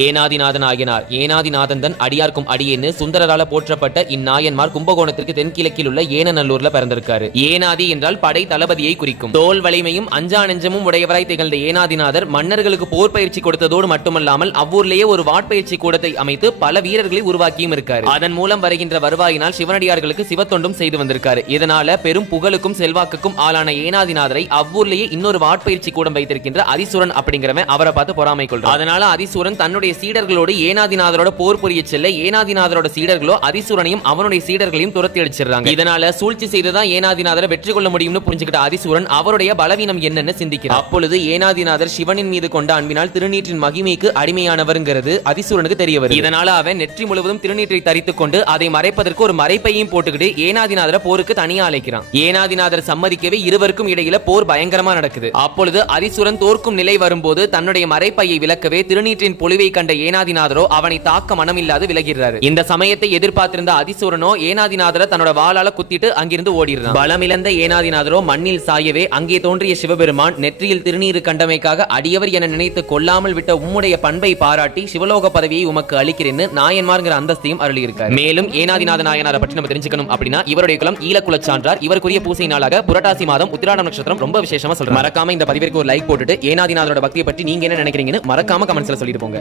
ஏனாதிநாதன் ஆகினார். ஏனாதிநாதன் தன் அடியார்க்கும் அடியேன்னு சுந்தரரால போற்றப்பட்ட இந்நாயன்மார் கும்பகோணத்திற்கு தென்கிழக்கில் உள்ள ஏனநல்லூர்ல பிறந்திருக்காரு. ஏனாதி என்றால் படை தளபதியை குறிக்கும். தோல் வலிமையும் அஞ்சா நெஞ்சமும் உடையவராய் திகழ்ந்த ஏனாதிநாதர் மன்னர்களுக்கு போர் பயிற்சி கொடுத்ததோடு மட்டுமல்லாமல் அவ்வூர்லேயே ஒரு வாட்பயிற்சி கூடத்தை அமைத்து பல வீரர்களை உருவாக்கியும் இருக்காரு. அதன் மூலம் வருகின்ற வருவாயினால் சிவனடியார்களுக்கு சிவத்தொண்டும் செய்து வந்திருக்காரு. இதனால பெரும் புகழுக்கும் செல்வாக்குக்கும் ஆளான ஏனாதிநாதரை அவ்வூர்லேயே இன்னொரு வாட்பயிற்சி கூடம் வைத்திருக்கின்ற அதிசூரன் அப்படிங்கிறவன் அவரை பார்த்து பொறாமை கொள்றான். அதனால அதிசூரன் தன்னுடைய சீடர்களோடு ஏனாதிநாதரோட போர் புரிய செல்ல ஏனாதிநாதரோட சீடர்களோ அதிசூரனையும் அவனுடைய சீடர்களையும் துரத்தி அடிச்சிடறாங்க. இதனால சூழ்ச்சி செய்துதான் ஏனாதிநாதரை வெற்றி கொள்ள முடியும்னு புரிஞ்சுக்கிட்ட அதிசூரன் அவருடைய பலவீனம் என்னன்னு சிந்திக்கிறார். அப்பொழுது ஏனாதிநாதர் சிவனின் மீது கொண்ட அன்பினால் திருநீற்றின் மகிமைக்கு அடிமையானவருங்கிறது அதிசூரனுக்கு தெரிய வருது. இதனால அவன் நெற்றி முழுவதும் திருநீற்றை தரித்துக் கொண்டு அதை மறைப்பதற்கு ஒரு மறைப்பையும் போட்டுக்கிட்டு ஏனாதிநாதரை போருக்கு தனியா அழைக்கிறான். ஏனாதிநாதர் சம்மதிக்கவே இருவருக்கும் இடையில போர் பயங்கரமா நடக்குது. அப்பொழுது அதிசூரன் தோற்கும் நிலை வரும்போது தன்னுடைய மறைப்பையை விலக்கவே திருநீற்றின் பொலிவை கண்ட ஏனாதிநாதரோ அவனை தாக்க மனமில்லாது விலகிறாரு. இந்த சமயத்தை எதிர்பார்த்திருந்த அதிசூரனோ ஏனாதிநாதரை தன்னோட வாளால குத்திட்டு அங்கிருந்து ஓடிடுறான். பலமிழந்த ஏனாதிநாதரோ மண்ணில் சாயவே அங்கே தோன்றிய சிவபெருமான் நெற்றியில் திருநீறு கண்டமைக்காக அடியவர் என நினைத்து கொல்லாமல் விட்ட உம்முடைய பண்பை பாராட்டி சிவலோக பதவியை உமக்கு அளிக்கிறேன்னு நாயன்மார்ங்கிற அந்தஸ்தையும் அருளியிருக்கார். மேலும் ஏனாதிநாத நாயனாரை பற்றி நம்ம தெரிஞ்சுக்கணும் அப்படின்னா இவருடைய குலம் ஈழக்குல சான்றார். இவருக்குரிய பூசை நாளாக புரட்டாசி மாதம் உத்திராடம் நட்சத்திரம் ரொம்ப விசேஷமா சொல்றேன். மறக்காம இந்த பதிவிற்கு ஒரு லைக் போட்டுட்டு ஏனாதிநாதரோட பக்தியை பற்றி நீங்க என்ன நினைக்கிறீங்கன்னு மறக்காம கமெண்ட்ஸ்ல சொல்லிட்டு போங்க.